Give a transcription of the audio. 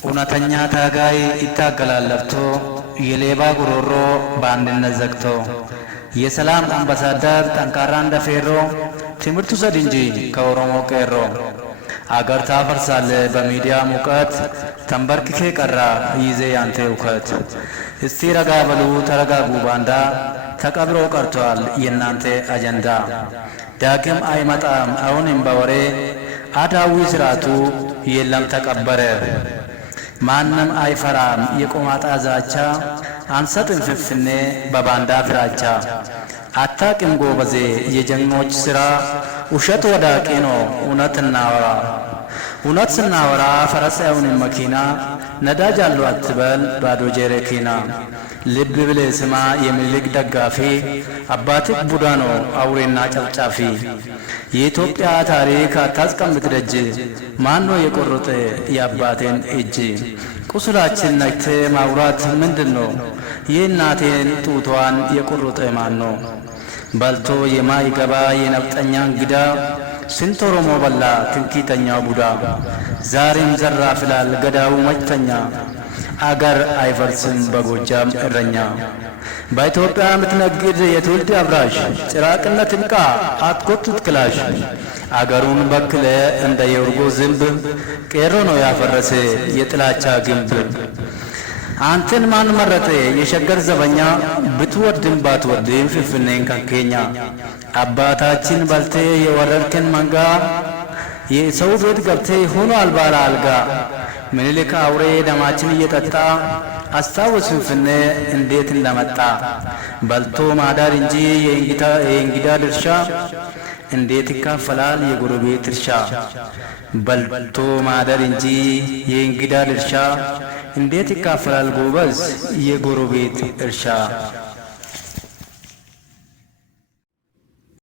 እውነተኛ ታጋይ ይታገላል ለፍቶ የሌባ ጉሮሮ በአንድነት ዘግቶ የሰላም አምባሳደር ጠንካራ እንደፌሮ ትምህርቱ ሰድ እንጂ ከኦሮሞ ቀሮ አገር ታፈርሳለ በሚዲያ ሙቀት ተንበርክኬ ቀራ ይዜ ያንተ ውከት እስቲ ረጋ በሉ ተረጋጉ ባንዳ ተቀብሮ ቀርቷል የናንተ አጀንዳ ዳግም አይመጣም አሁንም በወሬ አዳዊ ስራቱ የለም ተቀበረ ማንም አይፈራም የቆማጣ ዛቻ አንሰጥም ፍፍኔ በባንዳ ፍራቻ አታቅም ጎበዜ የጀግኖች ስራ ውሸት ወዳቂ ነው እውነት እናወራ እውነት ስናወራ ፈረስ አይሆንም መኪና ነዳጅ አለው አትበል ባዶ ጀሪካና ልብ ብለህ ስማ የሚልክ ደጋፊ አባትህ ቡዳ ነው አውሬና ጨፍጫፊ የኢትዮጵያ ታሪክ አታስቀምጥ ደጅ ማን ነው የቆረጠ የአባቴን እጅ ቁስላችን ነክተ ማውራት ምንድነው የእናቴን ጡቷን የቆረጠ ማን ነው በልቶ የማይገባ የነፍጠኛን ግዳ ስንት ኦሮሞ በላ ትንኪተኛው ቡዳ ዛሬም ዘራፍ ይላል ገዳው መጭተኛ አገር አይፈርስም በጎጃም እረኛ በኢትዮጵያ ምትነግድ የትውልድ አብራሽ ጭራቅነት እንቃ አትኮትት ክላሽ አገሩን በክለ እንደ የውርጎ ዝንብ ቄሮ ነው ያፈረሰ የጥላቻ ግንብ አንተን ማን መረጠ የሸገር ዘበኛ ብትወድም ባትወድም ፍፍኔን ከኬኛ አባታችን በልቴ የወረድከን መንጋ የሰው ቤት ገብቴ ሆኖ አልባላ አልጋ ምኒልክ አውሬ ደማችን እየጠጣ አስታውስ ፍፍኔ እንዴት እንደመጣ በልቶ ማዳር እንጂ የእንግዳ ድርሻ እንዴት ይካፈላል የጎረቤት እርሻ በልቶ ማደር እንጂ የእንግዳ ድርሻ እንዴት ይካፈላል ጎበዝ የጎረቤት እርሻ